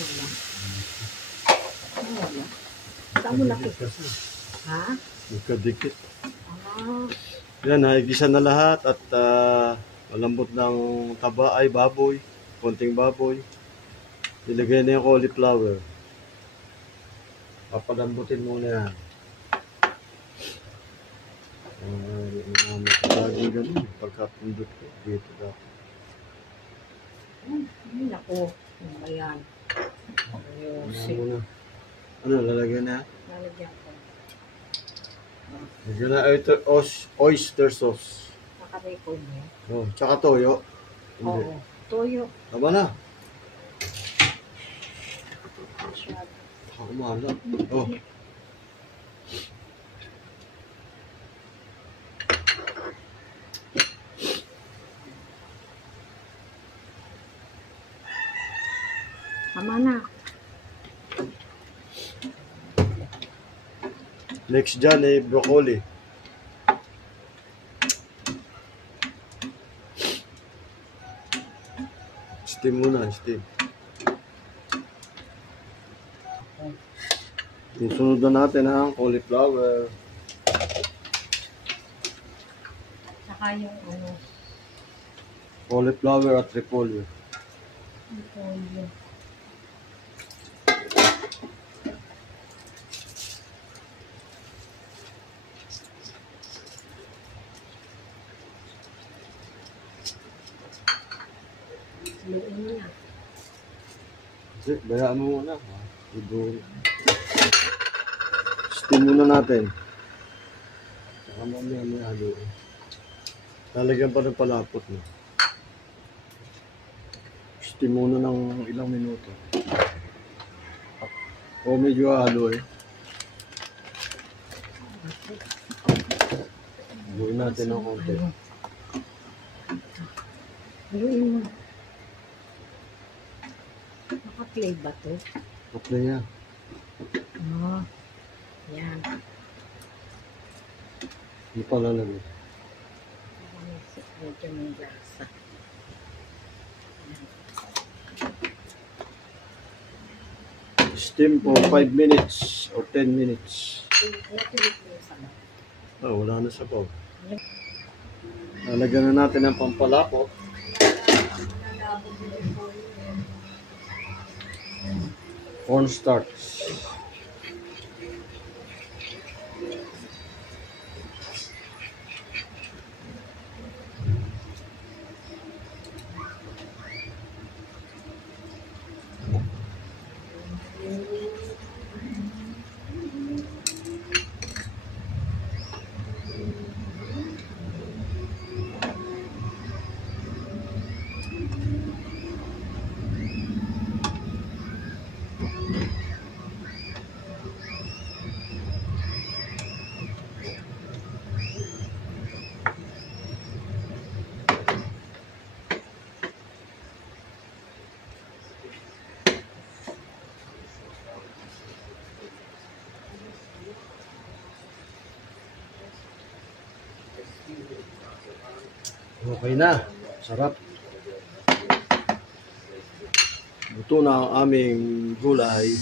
Wala. Wala. Saan mo nakita? Ha? Magkadikit. Ah. Yan, naigisa na lahat at malambot ng taba ay baboy. Konting baboy. Ilagay na yung cauliflower. Papalambutin muna yan. Lagi ganun. Pagkapundot ko. Dito dapat. Ay, naku. Ayan. Ano, lalagyan na? Lalagyan ko. Lagyan na ito, oyster sauce. Nakarecord niya. Oh, tsaka toyo. Hindi. Oo. Toyo. Tama na. Masyado. Kumalat. Oh. Tama na. Next dyan ay broccoli. Steam muna, steam. Isunod na natin ang cauliflower. Saka yung ano. Cauliflower at repolyo. Toyo. Luin mo na. Kasi, bayaan mo muna. Siguro. Steam muna natin. Saka mamaya may haluin. Lalagyan pa ng palapot mo. Steam muna ng ilang minuto. O medyo halo eh. Haluin natin ng konti. Luin mo. Naka-play ba to? Okay yan. Oo. Yan. Hindi pa lalagay. Medyo may lasa. Steam for 5 minutes or 10 minutes. Oh, wala na sabaw. Lalagyan na natin ang pampalapot. Cornstarch. Okay na. Sarap. Luto na ang aming gulay.